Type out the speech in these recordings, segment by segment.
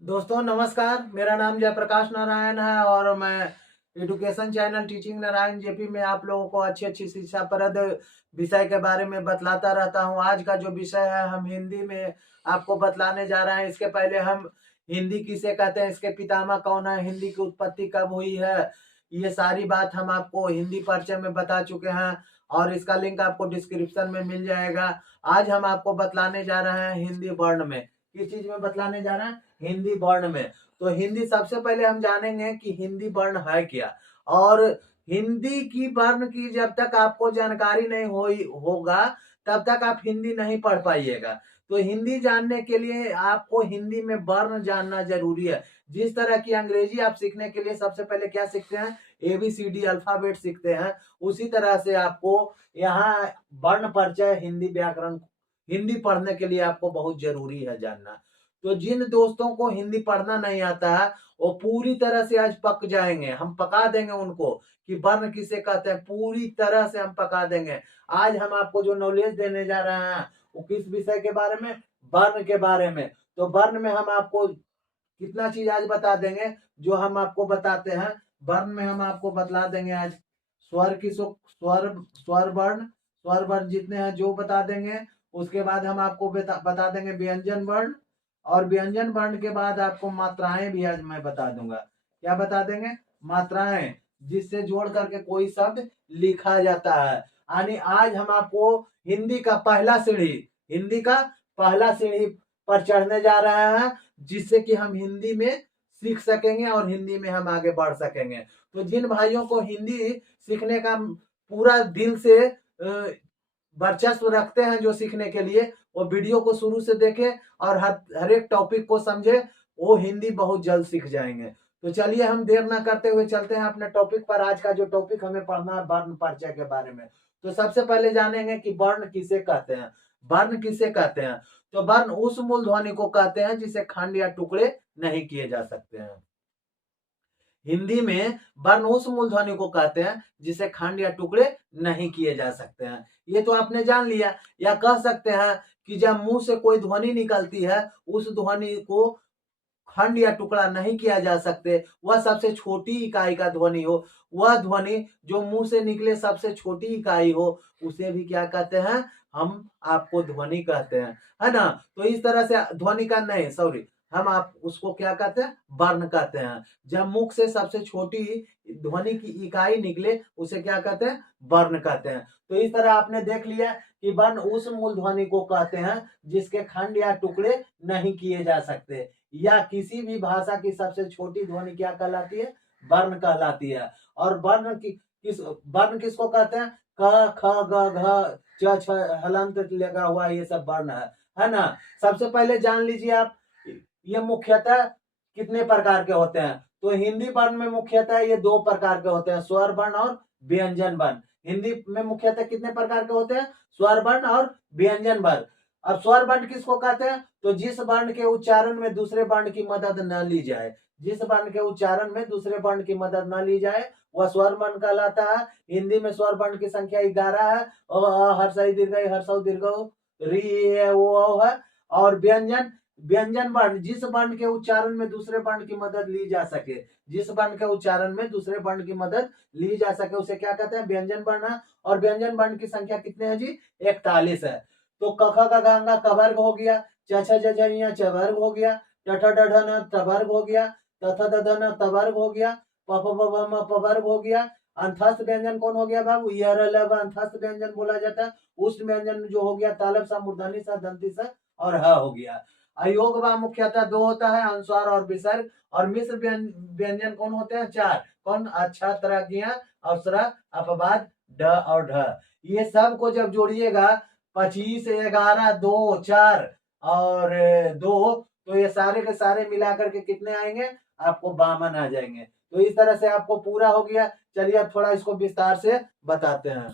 दोस्तों नमस्कार। मेरा नाम जयप्रकाश नारायण है और मैं education channel teaching Narayan JP में आप लोगों को अच्छी अच्छी शिक्षाप्रद विषय के बारे में बतलाता रहता हूं। आज का जो विषय है हम हिंदी में आपको बतलाने जा रहे हैं। इसके पहले हम हिंदी किसे कहते हैं, इसके पितामह कौन है, हिंदी की उत्पत्ति कब हुई है, ये सारी बात हम आपको हिंदी परिचय में बता चुके हैं और इसका लिंक आपको डिस्क्रिप्शन में मिल जाएगा। आज हम आपको बतलाने जा रहे हैं हिंदी वर्ण में। किस चीज में बतलाने जा रहे हैं? हिंदी वर्ण में। तो हिंदी सबसे पहले हम जानेंगे कि हिंदी वर्ण है क्या। और हिंदी की वर्ण की जब तक आपको जानकारी नहीं होगा तब तक आप हिंदी नहीं पढ़ पाइएगा। तो हिंदी जानने के लिए आपको हिंदी में वर्ण जानना जरूरी है। जिस तरह की अंग्रेजी आप सीखने के लिए सबसे पहले क्या सीखते हैं, ABCD अल्फाबेट सीखते हैं, उसी तरह से आपको यहाँ वर्ण परिचय हिंदी व्याकरण हिंदी पढ़ने के लिए आपको बहुत जरूरी है जानना। तो जिन दोस्तों को हिंदी पढ़ना नहीं आता है वो पूरी तरह से आज पक जाएंगे। हम पका देंगे उनको कि वर्ण किसे कहते हैं, पूरी तरह से हम पका देंगे। आज हम आपको जो नॉलेज देने जा रहे हैं वो किस विषय के बारे में? वर्ण के बारे में। तो वर्ण में हम आपको कितना चीज आज बता देंगे जो हम आपको बताते हैं। वर्ण में हम आपको बतला देंगे आज स्वर की स्वर वर्ण जितने हैं जो बता देंगे। उसके बाद हम आपको बता देंगे व्यंजन वर्ण, और व्यंजन वर्ण के बाद आपको मात्राएं भी आज मैं बता दूंगा। क्या बता देंगे? मात्राएं, जिससे जोड़ करके कोई शब्द लिखा जाता है। यानी आज हम आपको हिंदी का पहला सीढ़ी पर चढ़ने जा रहे हैं, जिससे कि हम हिंदी में सीख सकेंगे और हिंदी में हम आगे बढ़ सकेंगे। तो जिन भाइयों को हिंदी सीखने का पूरा दिल से वर्चस्व रखते हैं जो सीखने के लिए, वो वीडियो को शुरू से देखें और हर एक टॉपिक को समझे, वो हिंदी बहुत जल्द सीख जाएंगे। तो चलिए हम देर ना करते हुए चलते हैं अपने टॉपिक पर। आज का जो टॉपिक हमें पढ़ना है वर्ण परिचय के बारे में। तो सबसे पहले जानेंगे कि वर्ण किसे कहते हैं। वर्ण किसे कहते हैं? तो वर्ण उस मूल ध्वनि को कहते हैं जिसे खंड या टुकड़े नहीं किए जा सकते हैं। हिंदी में वर्ण उस मूल ध्वनि को कहते हैं जिसे खंड या टुकड़े नहीं किए जा सकते हैं। ये तो आपने जान लिया। या कह सकते हैं कि जब मुंह से कोई ध्वनि निकलती है उस ध्वनि को खंड या टुकड़ा नहीं किया जा सकते। वह सबसे छोटी इकाई का ध्वनि हो, वह ध्वनि जो मुंह से निकले सबसे छोटी इकाई हो, उसे भी क्या कहते हैं? हम आपको ध्वनि कहते हैं, है ना। तो इस तरह से ध्वनि का नहीं, सॉरी, हम आप उसको क्या कहते हैं? वर्ण कहते हैं। जब मुख से सबसे छोटी ध्वनि की इकाई निकले उसे क्या कहते हैं? वर्ण कहते हैं। तो इस तरह आपने देख लिया कि वर्ण उस मूल ध्वनि को कहते हैं जिसके खंड या टुकड़े नहीं किए जा सकते। या किसी भी भाषा की सबसे छोटी ध्वनि क्या कहलाती है? वर्ण कहलाती है। और वर्ण किसको कहते हैं? क ख ग घ च छ हलंत लगा हुआ ये सब वर्ण है ना। सबसे पहले जान लीजिए आप, ये मुख्यतः कितने प्रकार के होते हैं। तो हिंदी वर्ण में मुख्यतः ये दो प्रकार के होते हैं, स्वर वर्ण और व्यंजन वर्ण। हिंदी में मुख्यतः कितने प्रकार के होते हैं? स्वर वर्ण और व्यंजन वर्ण। अब स्वर वर्ण किसको कहते हैं? तो जिस वर्ण के उच्चारण में दूसरे वर्ण की मदद न ली जाए, जिस वर्ण के उच्चारण में दूसरे वर्ण की मदद न ली जाए वह स्वर वर्ण कहलाता है। हिंदी में स्वर वर्ण की संख्या 11 है। हर्षई दीर्घई हर्षौ दीर्घौ री है वो है। और व्यंजन व्यंजन वर्ण, जिस वर्ण के उच्चारण में दूसरे वर्ण की मदद ली जा सके, जिस वर्ण के उच्चारण में दूसरे वर्ण की मदद ली जा सके उसे क्या कहते हैं? व्यंजन वर्ण। और व्यंजन वर्ण की संख्या कितने हैं जी? 41 है। तो क ख ग घ ङ क वर्ग हो गया, च छ ज झ ञ च वर्ग हो गया, ट ठ ड ढ न ट वर्ग हो गया, त थ द ध न त वर्ग हो गया, प फ ब भ म प वर्ग हो गया। अंतस्थ व्यंजन कौन हो गया बाबू? य र ल व अंतस्थ व्यंजन बोला जाता है। उष्ट व्यंजन जो हो गया तालब सा मूर्धनी सा दंती सा और ह हो गया। अयोग व मुख्यतः दो होता है, अनुस्वार और विसर्ग। और मिश्र व्यंजन कौन होते हैं? 4। कौन? अच्छा, तरज्ञियां, अवसरा, अपवाद, ड और ढ। ये सब को जब जोड़िएगा 25, 11, 2, 4 और 2, तो ये सारे के सारे मिलाकर के कितने आएंगे? आपको 52 आ जाएंगे। तो इस तरह से आपको पूरा हो गया। चलिए अब थोड़ा इसको विस्तार से बताते हैं।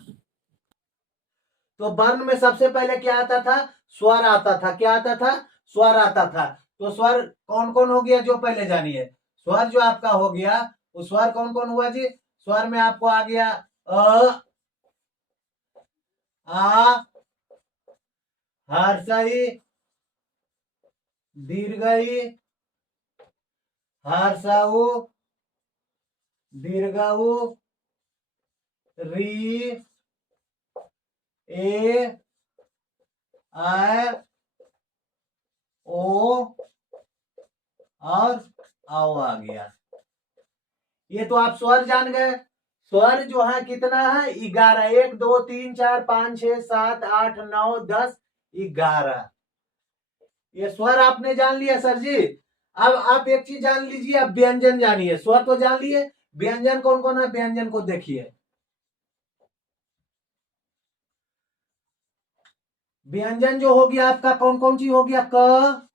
तो वर्ण में सबसे पहले क्या आता था? स्वर आता था। क्या आता था? स्वर आता था। तो स्वर कौन कौन हो गया जो पहले जानिए। स्वर जो आपका हो गया वो स्वर कौन कौन हुआ जी? स्वर में आपको आ गया अ, आ, हर्षई, दीर्घई, हर्षऊ दीर्घऊ री ए ऐ ओ और आओ आ गया। ये तो आप स्वर जान गए। स्वर जो है कितना है 11, 1 2 3 4 5 6 7 8 9 10 11। ये स्वर आपने जान लिया सर जी। अब आप एक चीज जान लीजिए, अब व्यंजन जानिए। स्वर तो जान लिए, व्यंजन कौन कौन है व्यंजन को देखिए। व्यंजन जो हो गया आपका कौन कौन सी हो गया, क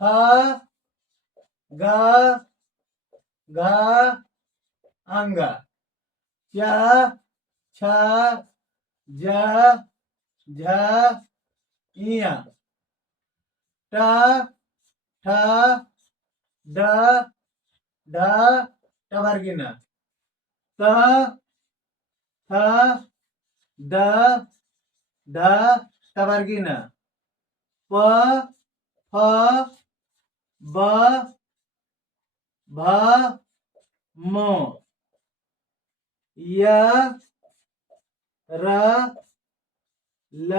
ख ग घ अंग, च छ ज झ इय, ट ठ ड ढ टवर्गिन, त थ द ध टवर्गिन, प फ ब भ म, य र ल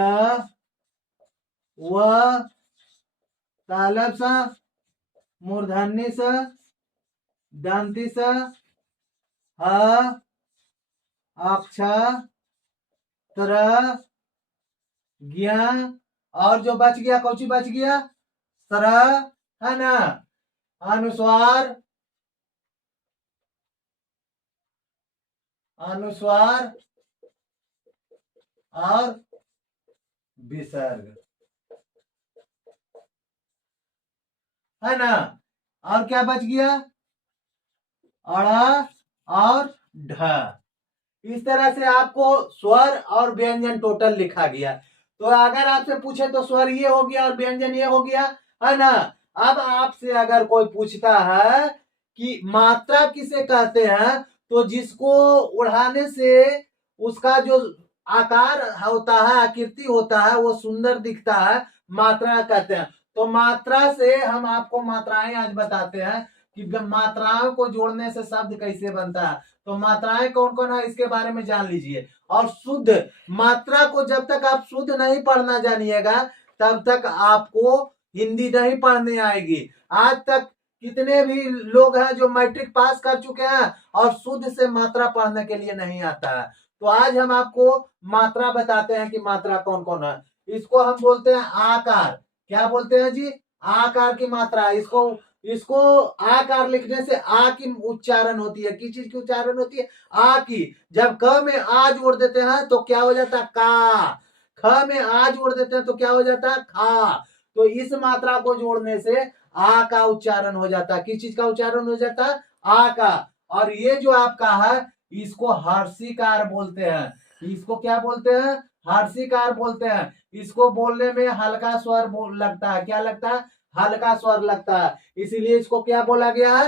व तालब सा मूर्धन्य स दंती स ह अक्ष त्र ज्ञ, और जो बच गया कौची बच गया, सर है ना, अनुस्वार अनुस्वार और विसर्ग, है ना। और क्या बच गया, अड़ा और ढ। इस तरह से आपको स्वर और व्यंजन टोटल लिखा गया। तो अगर आपसे पूछे तो स्वर ये हो गया और व्यंजन ये हो गया, है ना। अब आपसे अगर कोई पूछता है कि मात्रा किसे कहते हैं, तो जिसको उड़ाने से उसका जो आकार होता है, आकृति होता है, वो सुंदर दिखता है, मात्रा कहते हैं। तो मात्रा से हम आपको मात्राएं आज बताते हैं कि मात्राओं को जोड़ने से शब्द कैसे बनता है। तो मात्राएं कौन कौन है इसके बारे में जान लीजिए। और शुद्ध मात्रा को जब तक आप शुद्ध नहीं पढ़ना जानिएगा तब तक आपको हिंदी नहीं पढ़ने आएगी। आज तक कितने भी लोग हैं जो मैट्रिक पास कर चुके हैं और शुद्ध से मात्रा पढ़ने के लिए नहीं आता है। तो आज हम आपको मात्रा बताते हैं कि मात्रा कौन कौन है। इसको हम बोलते हैं आकार। क्या बोलते हैं जी, आकार की मात्रा। इसको आकार लिखने से आ की उच्चारण होती है। किस चीज की उच्चारण होती है, आ की। जब क में आ जोड़ देते हैं तो क्या हो जाता है, का। ख में आ जोड़ देते हैं तो क्या हो जाता है, खा। तो इस मात्रा को जोड़ने से आ का उच्चारण हो जाता है। किस चीज का उच्चारण हो जाता है, आ का। और ये जो आपका है इसको हर्षिकार बोलते हैं। इसको क्या बोलते हैं, हर्षिकार बोलते हैं। इसको बोलने में हल्का स्वर लगता है। क्या लगता है, हल्का स्वर लगता है। इसीलिए इसको क्या बोला गया है,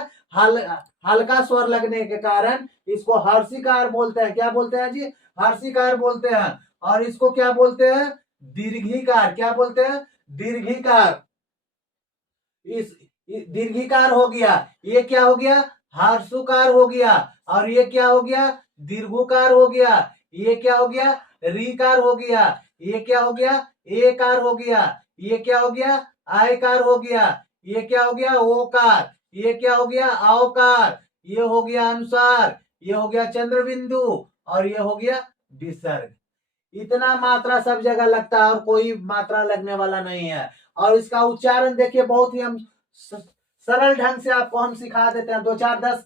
हल्का स्वर लगने के कारण इसको हर्षिकार बोलते हैं। क्या बोलते हैं जी, हर्षिकार बोलते हैं। और इसको क्या बोलते हैं, दीर्घिकार। क्या बोलते हैं, दीर्घिकार। इस दीर्घिकार हो गया। ये क्या हो गया, हर्षुकार हो गया। और ये क्या हो गया, दीर्घुकार हो गया। ये क्या हो गया, रीकार हो गया। ये क्या हो गया, एकार हो गया। ये क्या हो गया, आयकार हो गया। ये क्या हो गया, ओकार। ये क्या हो गया, औकार। ये हो गया अनुसार। ये हो गया चंद्र बिंदु। और ये हो गया विसर्ग। इतना मात्रा सब जगह लगता है और कोई मात्रा लगने वाला नहीं है। और इसका उच्चारण देखिए, बहुत ही हम सरल ढंग से आपको हम सिखा देते हैं। 2 4 10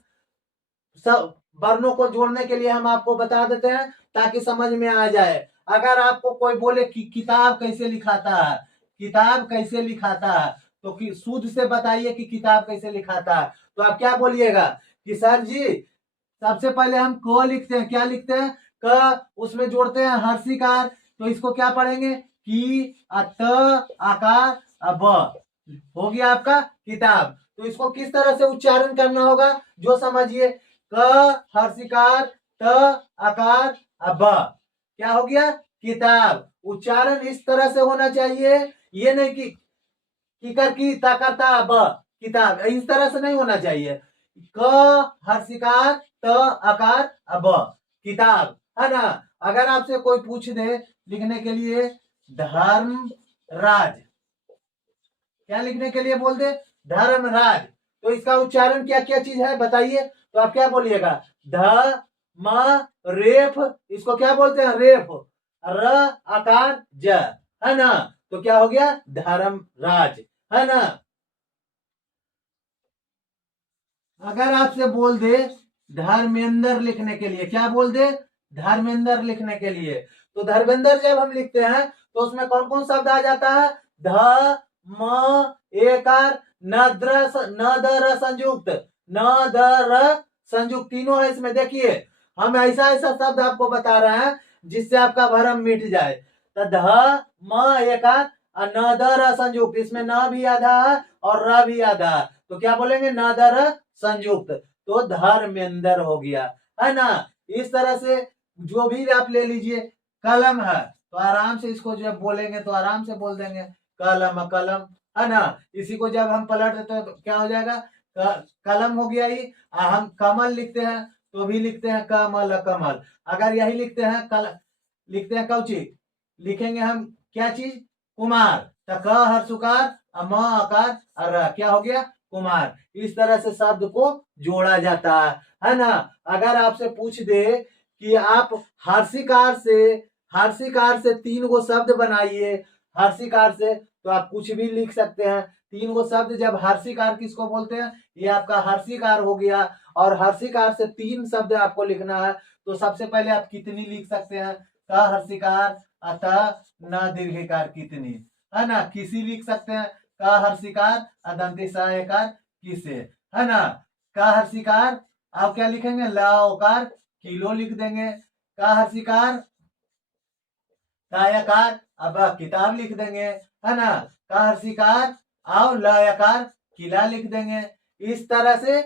सब वर्णों को जोड़ने के लिए हम आपको बता देते हैं ताकि समझ में आ जाए। अगर आपको कोई बोले कि किताब कैसे लिखाता है, किताब कैसे लिखाता है, तो शुद्ध से बताइए कि किताब कैसे लिखाता है। तो आप क्या बोलिएगा कि सर जी सबसे पहले हम क लिखते हैं। क्या लिखते हैं, क। उसमें जोड़ते हैं हर्षिकार। तो इसको क्या पढ़ेंगे, की त आकार ब। हो गया आपका किताब। तो इसको किस तरह से उच्चारण करना होगा जो समझिए, क हर्षिकार त आकार ब। क्या हो गया, किताब। उच्चारण इस तरह से होना चाहिए। ये नहीं कि किकर की ताकता ब, किताब, इस तरह से नहीं होना चाहिए। क हर्षिकार त अकार अब किताब, है ना। अगर आपसे कोई पूछ दे लिखने के लिए धर्मराज, क्या लिखने के लिए बोल दे धर्मराज, तो इसका उच्चारण क्या क्या चीज है बताइए। तो आप क्या बोलिएगा, ध म रेफ, इसको क्या बोलते हैं रेफ, र आकार ज, है ना। तो क्या हो गया धर्मराज, है ना। अगर आपसे बोल दे धर्मेंद्र लिखने के लिए, क्या बोल दे धर्मेंद्र लिखने के लिए, तो धर्मेंद्र जब हम लिखते हैं तो उसमें कौन कौन शब्द आ जाता है, ध म एकार न दर संयुक्त, न दर संयुक्त तीनों है इसमें। देखिए हम ऐसा ऐसा शब्द आपको बता रहे हैं जिससे आपका भ्रम मिट जाए। तो ध म एकार और न दर संयुक्त, इसमें न भी आधा है और र भी आधा है, तो क्या बोलेंगे न दर संयुक्त, तो धर्मेंद्र हो गया, है ना। इस तरह से जो भी आप ले लीजिए, कलम है तो आराम से इसको जब बोलेंगे तो आराम से बोल देंगे कलम कलम, है ना। इसी को जब हम पलट देते हैं तो क्या हो जाएगा कलम हो गया ही। हम कमल लिखते हैं तो भी लिखते हैं कमल कमल। अगर यही लिखते हैं लिखते हैं कौची, लिखेंगे हम क्या चीज कुमार, तो क हर्षुकार म आकार और क्या हो गया कुमार। इस तरह से शब्द को जोड़ा जाता है ना। अगर आपसे पूछ दे कि आप हर्षिकार से 3 गो शब्द बनाइए, हर्षिकार से, तो आप कुछ भी लिख सकते हैं। 3 गो शब्द जब हर्षिकार किसको बोलते हैं, ये आपका हर्षिकार हो गया। और हर्षिकार से 3 शब्द आपको लिखना है, तो सबसे पहले आप कितनी लिख सकते हैं, क हर्षिकार अतः न दीर्घिकार कितनी, है ना। किसी लिख सकते हैं, क हर्षिकार अदंतिकार किसे, है ना। क हर्षिकार आप क्या लिखेंगे लकार किलो लिख देंगे। क हर्षिकार कायाकार अब किताब लिख देंगे, है ना। क हर्षिकार और लयकार किला लिख देंगे। इस तरह से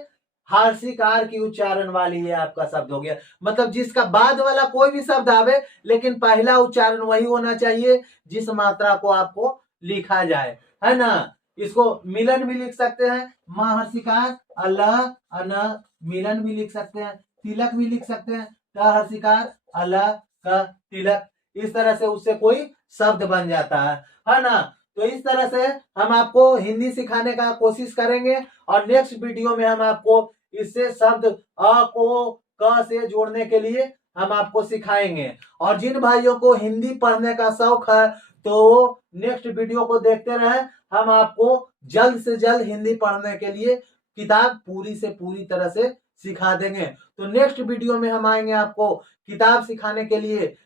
हर्षिकार की उच्चारण वाली ये आपका शब्द हो गया। मतलब जिसका बाद वाला कोई भी शब्द आवे लेकिन पहला उच्चारण वही होना चाहिए जिस मात्रा को आपको लिखा जाए, है ना। इसको मिलन भी लिख सकते हैं, महर्षिकार अल्लाह अन मिलन भी लिख सकते हैं, तिलक भी लिख सकते हैं, हर्षिकार अल्लाह का तिलक। इस तरह से उससे कोई शब्द बन जाता है ना। तो इस तरह से हम आपको हिंदी सिखाने का कोशिश करेंगे और नेक्स्ट वीडियो में हम आपको इससे शब्द अ को क से जोड़ने के लिए हम आपको सिखाएंगे। और जिन भाइयों को हिंदी पढ़ने का शौक है तो नेक्स्ट वीडियो को देखते रहे। हम आपको जल्द से जल्द हिंदी पढ़ने के लिए किताब पूरी से पूरी तरह से सिखा देंगे। तो नेक्स्ट वीडियो में हम आएंगे आपको किताब सिखाने के लिए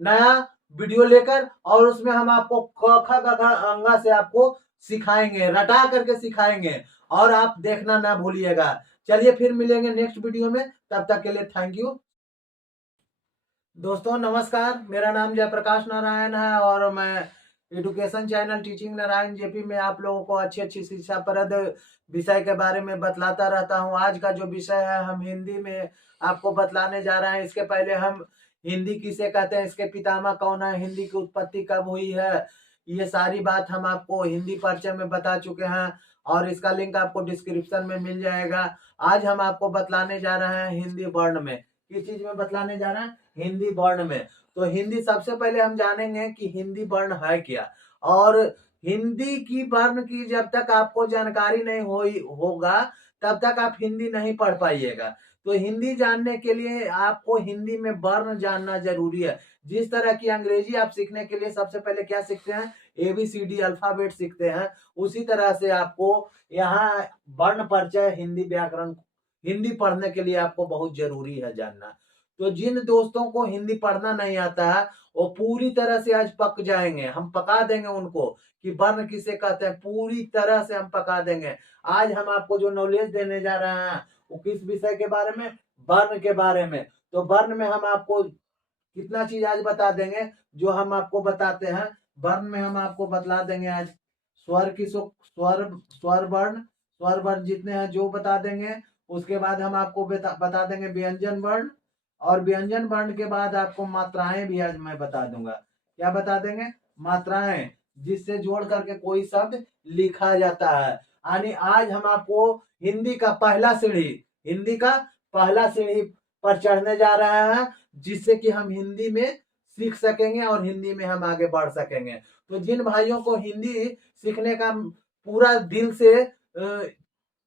नया वीडियो लेकर, और उसमें हम आपको क ख ग घ अंगा से आपको सिखाएंगे, रटा करके सिखाएंगे, और आप देखना ना भूलिएगा। चलिए फिर मिलेंगे नेक्स्ट वीडियो में, तब तक के लिए थैंक यू। दोस्तों नमस्कार, मेरा नाम जयप्रकाश नारायण है और मैं education channel teaching Narayan JP में आप लोगों को अच्छी अच्छी शिक्षाप्रद विषय के बारे में बतलाता रहता हूं। आज का जो विषय है हम हिंदी में आपको बतलाने जा रहे हैं। इसके पहले हम हिंदी किसे कहते हैं, इसके पितामह कौन है, हिंदी की उत्पत्ति कब हुई है, ये सारी बात हम आपको हिंदी परिचय में बता चुके हैं और इसका लिंक आपको डिस्क्रिप्शन में मिल जाएगा। आज हम आपको बतलाने जा रहे हैं हिंदी वर्ण में। किस चीज में बतलाने जा रहे हैं, हिंदी वर्ण में। तो हिंदी सबसे पहले हम जानेंगे कि हिंदी वर्ण है क्या, और हिंदी की वर्ण की जब तक आपको जानकारी नहीं होगा तब तक आप हिंदी नहीं पढ़ पाइएगा। तो हिंदी जानने के लिए आपको हिंदी में वर्ण जानना जरूरी है। जिस तरह की अंग्रेजी आप सीखने के लिए सबसे पहले क्या सीखते हैं, ABCD अल्फाबेट सीखते हैं, उसी तरह से आपको यहाँ वर्ण परिचय हिंदी व्याकरण हिंदी पढ़ने के लिए आपको बहुत जरूरी है जानना। तो जिन दोस्तों को हिंदी पढ़ना नहीं आता है वो पूरी तरह से आज पक जाएंगे, हम पका देंगे उनको कि वर्ण किसे कहते हैं, पूरी तरह से हम पका देंगे। आज हम आपको जो नॉलेज देने जा रहे हैं वो किस विषय के बारे में, वर्ण के बारे में। तो वर्ण में हम आपको कितना चीज आज बता देंगे जो हम आपको बताते हैं। वर्ण में हम आपको बतला देंगे आज स्वर की स्वर वर्ण जितने हैं जो बता देंगे। उसके बाद हम आपको बता देंगे व्यंजन वर्ण, और व्यंजन वर्ण के बाद आपको मात्राएं भी आज मैं बता दूंगा। क्या बता देंगे, मात्राएं, जिससे जोड़ करके कोई शब्द लिखा जाता है। यानी आज हम आपको हिंदी का पहला सीढ़ी पर चढ़ने जा रहे हैं, जिससे कि हम हिंदी में सीख सकेंगे और हिंदी में हम आगे बढ़ सकेंगे। तो जिन भाइयों को हिंदी सीखने का पूरा दिल से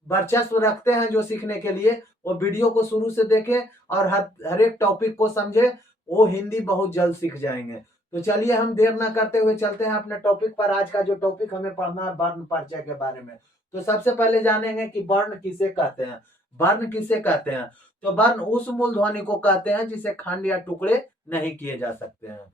वर्चस्व रखते हैं जो सीखने के लिए, वो वीडियो को शुरू से देखें और हर एक टॉपिक को समझे, वो हिंदी बहुत जल्द सीख जाएंगे। तो चलिए हम देर ना करते हुए चलते हैं अपने टॉपिक पर। आज का जो टॉपिक हमें पढ़ना है वर्ण परिचय के बारे में। तो सबसे पहले जानेंगे कि वर्ण किसे कहते हैं। वर्ण किसे कहते हैं? तो वर्ण उस मूल ध्वनि को कहते हैं जिसे खंड या टुकड़े नहीं किए जा सकते हैं।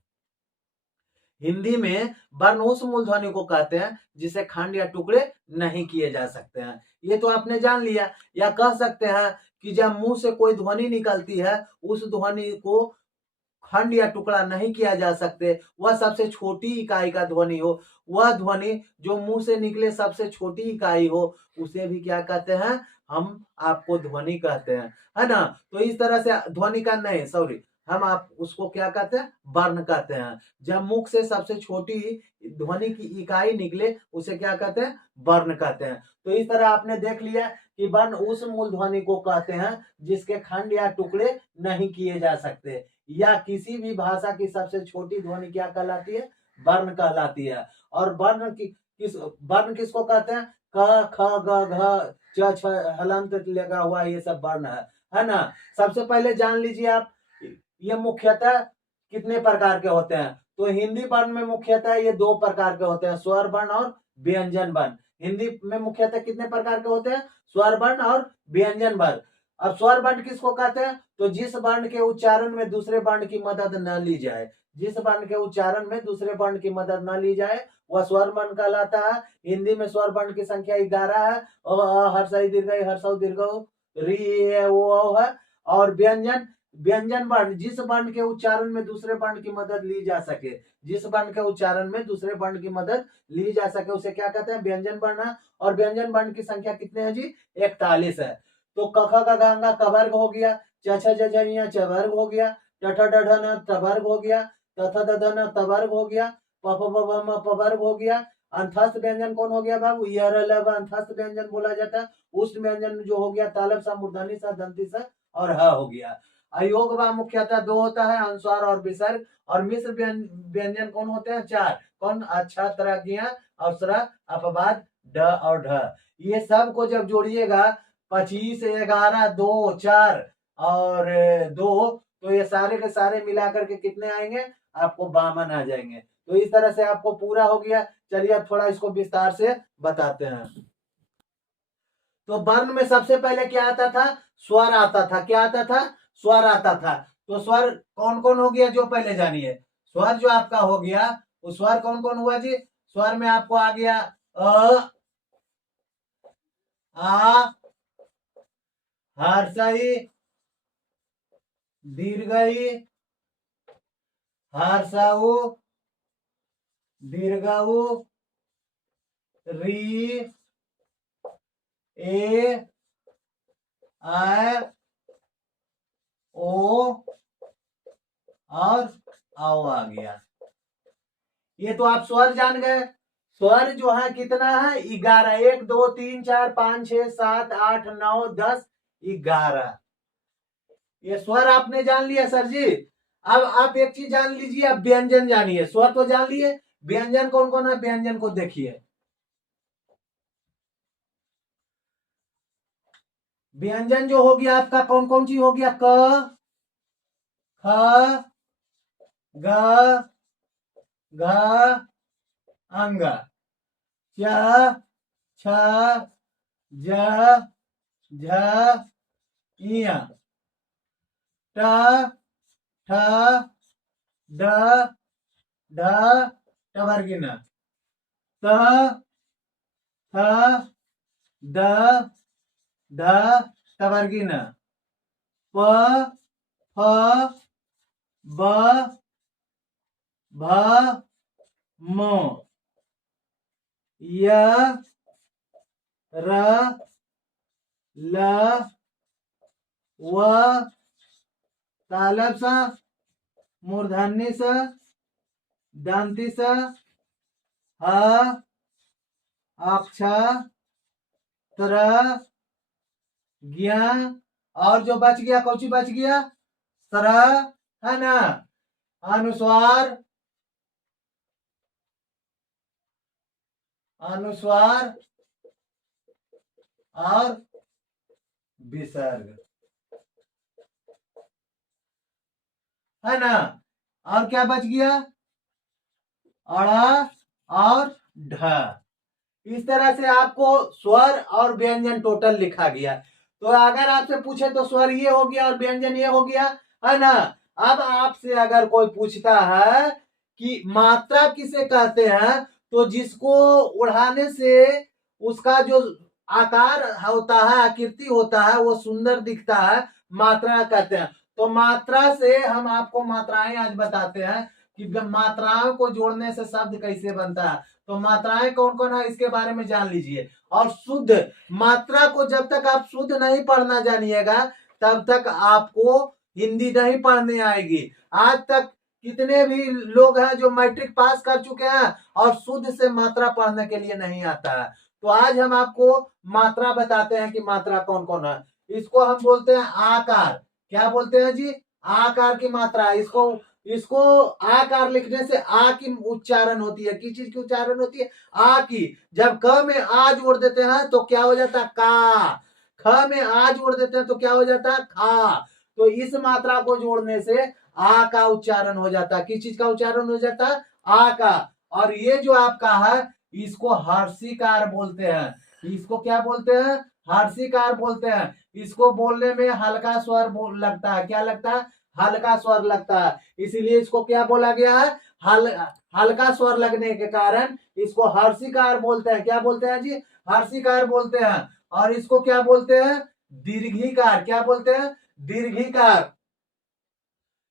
हिंदी में वर्ण उस मूल ध्वनि को कहते हैं जिसे खंड या टुकड़े नहीं किए जा सकते हैं। ये तो आपने जान लिया। या कह सकते हैं कि जब मुंह से कोई ध्वनि निकलती है, उस ध्वनि को खंड या टुकड़ा नहीं किया जा सकते, वह सबसे छोटी इकाई का ध्वनि हो, वह ध्वनि जो मुंह से निकले सबसे छोटी इकाई हो, उसे भी क्या कहते हैं? हम आपको ध्वनि कहते हैं, है ना। तो इस तरह से ध्वनि का नहीं, सॉरी, हम आप उसको क्या कहते हैं? वर्ण कहते हैं। जब मुख से सबसे छोटी ध्वनि की इकाई निकले, उसे क्या कहते हैं? वर्ण कहते हैं। तो इस तरह आपने देख लिया कि वर्ण उस मूल ध्वनि को कहते हैं जिसके खंड या टुकड़े नहीं किए जा सकते। या किसी भी भाषा की सबसे छोटी ध्वनि क्या कहलाती है? वर्ण कहलाती है। और वर्ण किसको कहते हैं? क, ख, ग, घ, च, छ, हलंत लगा हुआ ये सब वर्ण है ना। सबसे पहले जान लीजिए आप, ये मुख्यतः कितने प्रकार के होते हैं। तो हिंदी वर्ण में मुख्यतः ये दो प्रकार के होते हैं, स्वर वर्ण और व्यंजन वर्ण। हिंदी में मुख्यतः कितने प्रकार के होते हैं? स्वर वर्ण और व्यंजन वर्ण। अब स्वर वर्ण किसको कहते हैं? तो जिस वर्ण के उच्चारण में दूसरे वर्ण की मदद न ली जाए, जिस वर्ण के उच्चारण में दूसरे वर्ण की मदद न ली जाए, वह स्वर वर्ण कहलाता है। हिंदी में स्वर वर्ण की संख्या 11 है। हर्षई दीर्घई हर्षौ दीर्घौ री है वो है। और व्यंजन वर्ण जिस वर्ण के उच्चारण में दूसरे वर्ण की मदद ली जा सके, जिस वर्ण के उच्चारण में दूसरे वर्ण की मदद ली जा सके, उसे क्या कहते हैं? व्यंजन वर्ण। और व्यंजन वर्ण की संख्या कितने हैं जी? 41 है। तो क ख ग घ क वर्ग हो गया, च छ ज झ ञ च वर्ग हो गया, ट ठ ड ढ न ट वर्ग हो गया, त थ द ध न त वर्ग हो गया, प फ ब भ म प वर्ग हो गया। अंतस्थ व्यंजन कौन हो गया बाबू? य र ल व अंतस्थ व्यंजन बोला जाता है। उष्ट व्यंजन जो हो गया तालब सा मूर्धनी सा दंती सा और ह हो गया। अयोग व मुख्यतः दो होता है, अनुस्वार और विसर्ग। और मिश्र व्यंजन कौन होते हैं? 4। कौन? अच्छा, तरह, अवसरा, अपवाद, ड और ढ। ये सब को जब जोड़िएगा 25, 11, 2, 4 और 2, तो ये सारे के सारे मिलाकर के कितने आएंगे? आपको 52 आ जाएंगे। तो इस तरह से आपको पूरा हो गया। चलिए अब थोड़ा इसको विस्तार से बताते हैं। तो वर्ण में सबसे पहले क्या आता था? स्वर आता था। क्या आता था? स्वर आता था। तो स्वर कौन कौन हो गया जो पहले जानिए। स्वर जो आपका हो गया, वो स्वर कौन कौन हुआ जी? स्वर में आपको आ गया अ, आ, हर्षई, दीर्घई, हर्षऊ, दीर्घऊ, री, ए, आ, ओ और आओ आ गया। ये तो आप स्वर जान गए। स्वर जो है कितना है? 11। 1, 2, 3, 4, 5, 6, 7, 8, 9, 10, 11। ये स्वर आपने जान लिया सर जी। अब आप एक चीज जान लीजिए, अब व्यंजन जानिए। स्वर तो जान लिए, व्यंजन कौन कौन है? व्यंजन को देखिए। व्यंजन जो हो गया आपका कौन कौन सी हो गया? क, ख, ग, घ, अंग, च, छ, ज, झ, इय, ट, ठ, ड, ढ, टवर्गिन, त, थ, द, ध, टवर्गिन, प, फ, ब, भ, म, य, र, ल, व, तालब सा, मूर्धन्य सा, दंती सा, ह, अक्ष, ज्ञ, और जो बच गया कौची बच गया, सर, है ना, अनुस्वार, अनुस्वार और विसर्ग, है ना। और क्या बच गया, अड़ और ढ। इस तरह से आपको स्वर और व्यंजन टोटल लिखा गया। तो अगर आपसे पूछे तो स्वर ये हो गया और व्यंजन ये हो गया, है ना। अब आपसे अगर कोई पूछता है कि मात्रा किसे कहते हैं, तो जिसको उड़ाने से उसका जो आकार होता है, आकृति होता है, वो सुंदर दिखता है, मात्रा कहते हैं। तो मात्रा से हम आपको मात्राएं आज बताते हैं कि मात्राओं को जोड़ने से शब्द कैसे बनता है। तो मात्राएं कौन कौन है इसके बारे में जान लीजिए। और शुद्ध मात्रा को जब तक आप शुद्ध नहीं पढ़ना जानिएगा तब तक आपको हिंदी नहीं पढ़ने आएगी। आज तक कितने भी लोग हैं जो मैट्रिक पास कर चुके हैं और शुद्ध से मात्रा पढ़ने के लिए नहीं आता है। तो आज हम आपको मात्रा बताते हैं कि मात्रा कौन कौन है। इसको हम बोलते हैं आकार। क्या बोलते हैं जी, आकार की मात्रा। इसको आकार लिखने से आ की उच्चारण होती है। किस चीज की उच्चारण होती है, आ की। जब क में आ जोड़ देते हैं तो क्या हो जाता है, का। ख में आ जोड़ देते हैं तो क्या हो जाता है, खा। तो इस मात्रा को जोड़ने से आ का उच्चारण हो जाता है। किस चीज का उच्चारण हो जाता है, आ का। और ये जो आपका है इसको हर्षिकार बोलते हैं। इसको क्या बोलते हैं, हर्षिकार बोलते हैं। इसको बोलने में हल्का स्वर लगता है। क्या लगता है, हल्का स्वर लगता है। इसीलिए इसको क्या बोला गया है, हल्का स्वर लगने के कारण इसको हर्षिकार बोलते हैं। क्या बोलते हैं जी, हर्षिकार बोलते हैं। और इसको क्या बोलते हैं, दीर्घिकार। क्या बोलते हैं, दीर्घिकार।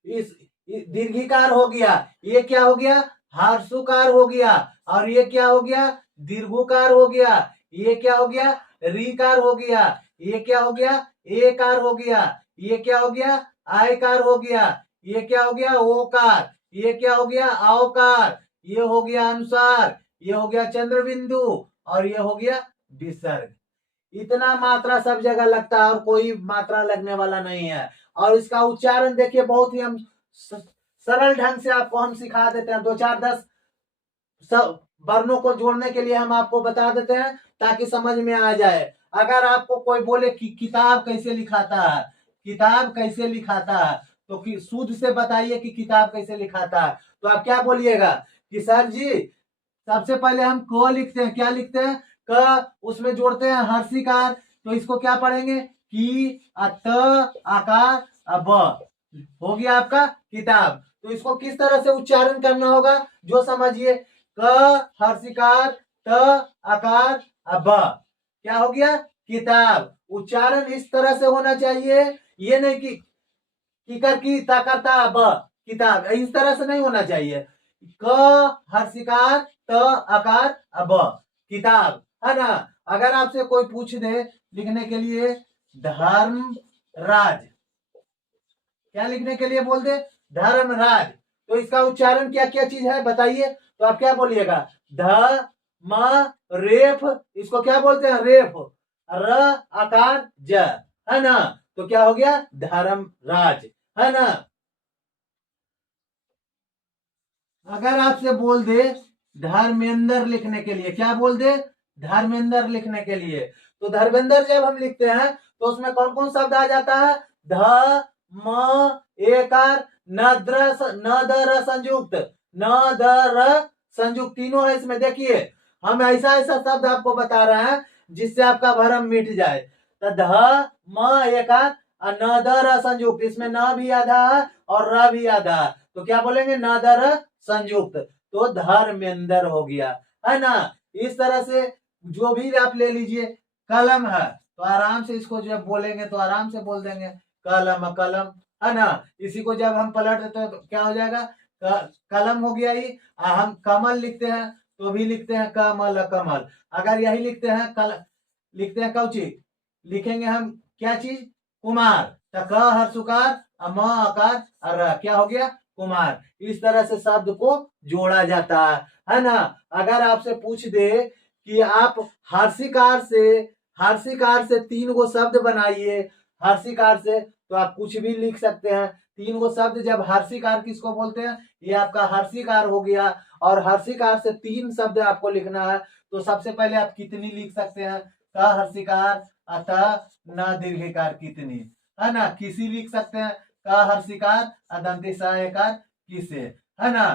इस दीर्घिकार हो गया, ये क्या हो गया, हर्षुकार हो गया। और ये क्या हो गया, दीर्घुकार हो गया। ये क्या हो गया, रीकार हो गया। ये क्या हो गया, एकार हो गया। ये क्या हो गया, आयकार हो गया। ये क्या हो गया, ओकार। ये क्या हो गया, औकार। ये हो गया अनुसार। ये हो गया चंद्र बिंदु। और ये हो गया विसर्ग। इतना मात्रा सब जगह लगता है और कोई मात्रा लगने वाला नहीं है। और इसका उच्चारण देखिए, बहुत ही हम सरल ढंग से आपको हम सिखा देते हैं। 2 4 10 सब वर्णों को जोड़ने के लिए हम आपको बता देते हैं ताकि समझ में आ जाए। अगर आपको कोई बोले कि किताब कैसे लिखाता है, किताब कैसे लिखाता है, तो शुद्ध से बताइए कि किताब कैसे लिखाता है। तो आप क्या बोलिएगा कि सर जी सबसे पहले हम क लिखते हैं। क्या लिखते हैं, क, उसमें जोड़ते हैं हर्षिकार। तो इसको क्या पढ़ेंगे, की, त, आकार, ब। हो गया आपका किताब। तो इसको किस तरह से उच्चारण करना होगा जो समझिए, क हर्षिकार, त आकार, ब। क्या हो गया, किताब। उच्चारण इस तरह से होना चाहिए, ये नहीं कि किकर की ताकता ब, किताब। इस तरह से नहीं होना चाहिए। क हर्षिकार, त आकार, ब, किताब, है ना। अगर आपसे कोई पूछ दे लिखने के लिए धर्म राज, क्या लिखने के लिए बोल दे, धर्मराज, तो इसका उच्चारण क्या क्या चीज है बताइए। तो आप क्या बोलिएगा, ध म रेफ, इसको क्या बोलते हैं, रेफ। र आकार ज, है ना। तो क्या हो गया, धर्मराज, है ना। अगर आपसे बोल दे धर्मेंद्र लिखने के लिए, क्या बोल दे, धर्मेंद्र लिखने के लिए, तो धर्मेंद्र जब हम लिखते हैं तो उसमें कौन कौन शब्द आ जाता है, ध म एकार न दर संयुक्त, न दर संयुक्त तीनों है इसमें। देखिए हम ऐसा ऐसा शब्द आपको बता रहे हैं जिससे आपका भरम मिट जाए। तो ध म एकार न दर संयुक्त, इसमें न भी आधा है और र भी आधा है। तो क्या बोलेंगे, न दर संयुक्त, तो धर्मेंद्र हो गया, है ना। इस तरह से जो भी आप ले लीजिए, कलम है तो आराम से इसको जब बोलेंगे तो आराम से बोल देंगे, कलम कलम, है ना। इसी को जब हम पलट देते हैं तो क्या हो जाएगा, कलम हो गया ही। हम कमल लिखते हैं तो भी लिखते हैं कमल कमल। अगर यही लिखते हैं लिखते हैं कौची, लिखेंगे हम क्या चीज, कुमार। तो क हर्षुकार, म आकार, र, क्या हो गया, कुमार। इस तरह से शब्द को जोड़ा जाता है ना। अगर आपसे पूछ दे कि आप हर्षिकार से हर्षिकार से 3 गो शब्द बनाइए। हर्षिकार से तो आप कुछ भी लिख सकते हैं। 3 गो शब्द जब हर्षिकार किसको बोलते हैं, ये आपका हर्षिकार हो गया। और हर्षिकार से 3 शब्द आपको लिखना है। तो सबसे पहले आप कितनी लिख सकते हैं, क हर्षिकार अतः न दीर्घिकार कितनी, है ना। किसी लिख सकते हैं, क हर्षिकार अदंती सहायकार किसे, है ना।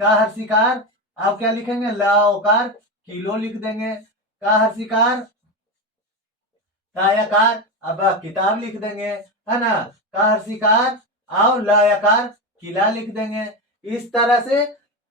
क हर्षिकार आप क्या लिखेंगे, ल ओकार किलो लिख देंगे। क हर्षिकार कायाकार अब किताब लिख देंगे, है ना। क हर्षिकार और लयकार किला लिख देंगे। इस तरह से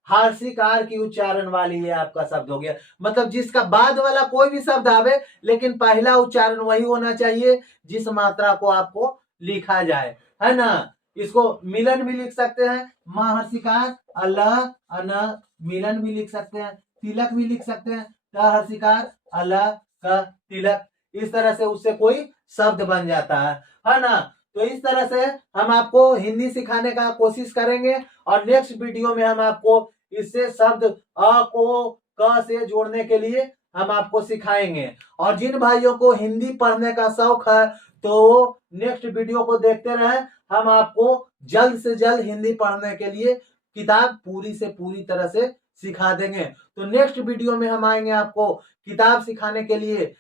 हर्षिकार की उच्चारण वाली ये आपका शब्द हो गया। मतलब जिसका बाद वाला कोई भी शब्द आवे, लेकिन पहला उच्चारण वही होना चाहिए जिस मात्रा को आपको लिखा जाए, है ना। इसको मिलन भी लिख सकते हैं, महर्षिकार अल्लाह अन मिलन भी लिख सकते हैं। तिलक भी लिख सकते हैं, क हर्षिकार अल्लाह का तिलक। इस तरह से उससे कोई शब्द बन जाता है ना। तो इस तरह से हम आपको हिंदी सिखाने का कोशिश करेंगे और नेक्स्ट वीडियो में हम आपको इससे शब्द अ को क से जोड़ने के लिए हम आपको सिखाएंगे। और जिन भाइयों को हिंदी पढ़ने का शौक है तो नेक्स्ट वीडियो को देखते रहें। हम आपको जल्द से जल्द हिंदी पढ़ने के लिए किताब पूरी से पूरी तरह से सिखा देंगे। तो नेक्स्ट वीडियो में हम आएंगे आपको किताब सिखाने के लिए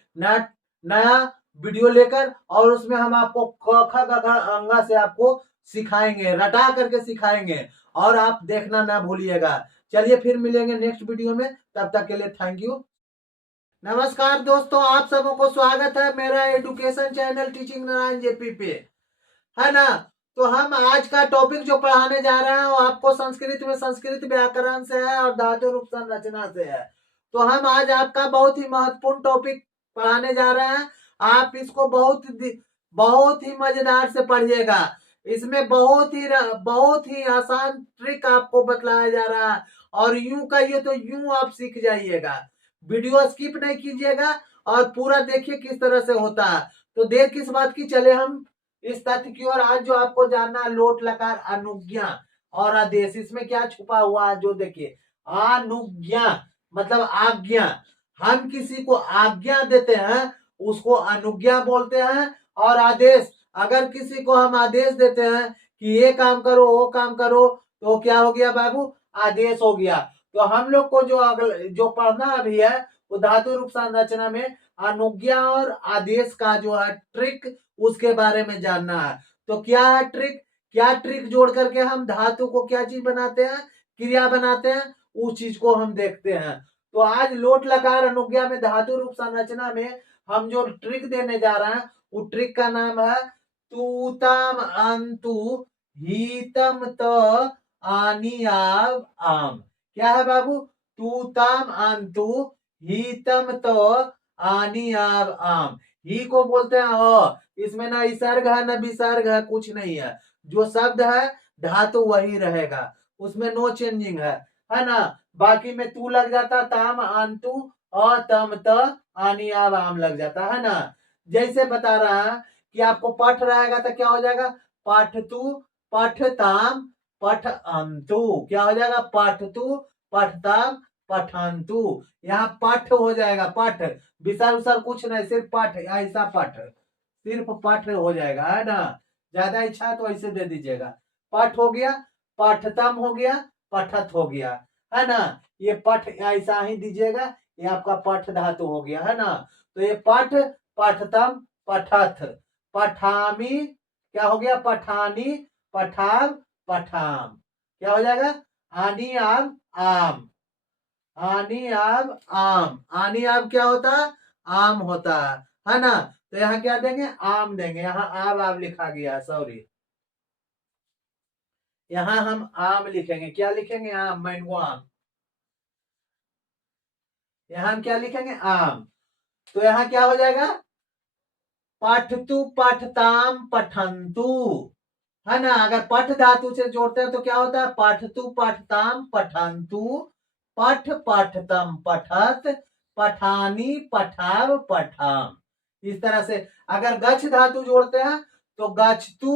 नया वीडियो लेकर, और उसमें हम आपको क ख ग घ अंगा से आपको सिखाएंगे, रटा करके सिखाएंगे, और आप देखना ना भूलिएगा। चलिए फिर मिलेंगे नेक्स्ट वीडियो में, तब तक के लिए थैंक यू। नमस्कार दोस्तों, आप सबों को स्वागत है मेरा education channel teaching Narayan JP पे, है ना। तो हम आज का टॉपिक जो पढ़ाने जा रहे हैं वो आपको संस्कृत में संस्कृत व्याकरण से है और धातु रूप संरचना से है। तो हम आज आपका बहुत ही महत्वपूर्ण टॉपिक पढ़ाने जा रहे हैं। आप इसको बहुत ही मजेदार से पढ़िएगा। इसमें बहुत ही आसान ट्रिक आपको बतलाया जा रहा है, और यूं कहिए तो यूं आप सीख जाइएगा। वीडियो स्किप नहीं कीजिएगा और पूरा देखिए किस तरह से होता है। तो देर किस बात की, चले हम इस तथ्य की ओर। आज जो आपको जानना है, लोट लकार अनुज्ञा और आदेश, इसमें क्या छुपा हुआ है जो देखिए। अनुज्ञा मतलब आज्ञा, हम किसी को आज्ञा देते हैं उसको अनुज्ञा बोलते हैं। और आदेश, अगर किसी को हम आदेश देते हैं कि ये काम करो वो काम करो, तो क्या हो गया बाबू, आदेश हो गया। तो हम लोग को जो पढ़ना अभी है वो धातु रूप संरचना में अनुज्ञा और आदेश का जो है ट्रिक, उसके बारे में जानना है। तो क्या है ट्रिक, क्या ट्रिक जोड़ करके हम धातु को क्या चीज बनाते हैं, क्रिया बनाते हैं, उस चीज को हम देखते हैं। तो आज लोट लकार अनुज्ञा में धातु रूप संरचना में हम जो ट्रिक देने जा रहे हैं, वो ट्रिक का नाम है तूतम अंतु हीतम त आनियाव आम। क्या है बाबू, तूतम अंतु हीतम तो आनियाव आम। ही को बोलते हैं अ, इसमें ना विसर्ग है ना विसर्ग है, कुछ नहीं है। जो शब्द है धातु वही रहेगा, उसमें नो चेंजिंग है ना। बाकी में तू लग जाता, ताम अंतु अतम त आनियाव आम लग जाता, है ना। जैसे बता रहा है कि आपको पठ रहेगा तो क्या हो जाएगा, पठ तू पठ ताम पठ अंतु, क्या हो जाएगा, पठ तू पठताम पठंतु। यहाँ पठ हो जाएगा, पठ विसर्ग विसर्ग कुछ नहीं, सिर्फ पठ, ऐसा पठ, सिर्फ पठ हो जाएगा, है ना। ज्यादा इच्छा है तो ऐसे दे दीजिएगा। पठ हो गया, पठतम हो गया, पठत हो गया, है ना। ये पठ ऐसा ही दीजिएगा, ये आपका पठ धातु हो गया, है ना। तो ये पठ पठतम पठत, पठामी क्या हो गया, पठानी पठाव पठाम, क्या हो जाएगा, आनी आम आम, आनी आब आम। आनी आब क्या होता है, आम होता है ना। तो यहाँ क्या देंगे, आम देंगे। यहाँ आब आब लिखा गया, सॉरी, यहाँ हम आम लिखेंगे। क्या लिखेंगे, आम, मैंगो आम। यहाँ हम क्या लिखेंगे, आम। तो यहाँ क्या हो जाएगा, पठतु पठताम पठंतु, है ना। अगर पठ धातु से जोड़ते हैं तो क्या होता है, पठतु पठताम पठंतु, पठ पठतम पठत, पठानी पठाव पठाम। इस तरह से अगर गच्छ धातु जोड़ते हैं तो गच्छतु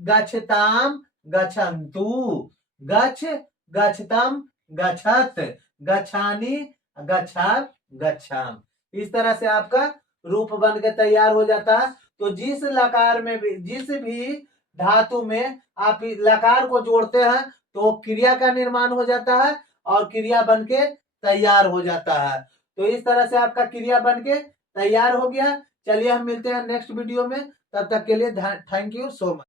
गच्छताम गच्छन्तु, गच्छ गच्छतम गच्छत, गच्छानी गच्छाव गच्छाम। इस तरह से आपका रूप बन के तैयार हो जाता है। तो जिस लकार में भी, जिस भी धातु में आप लकार को जोड़ते हैं तो क्रिया का निर्माण हो जाता है और क्रिया बन के तैयार हो जाता है। तो इस तरह से आपका क्रिया बन के तैयार हो गया। चलिए हम मिलते हैं नेक्स्ट वीडियो में, तब तक के लिए थैंक यू सो मच।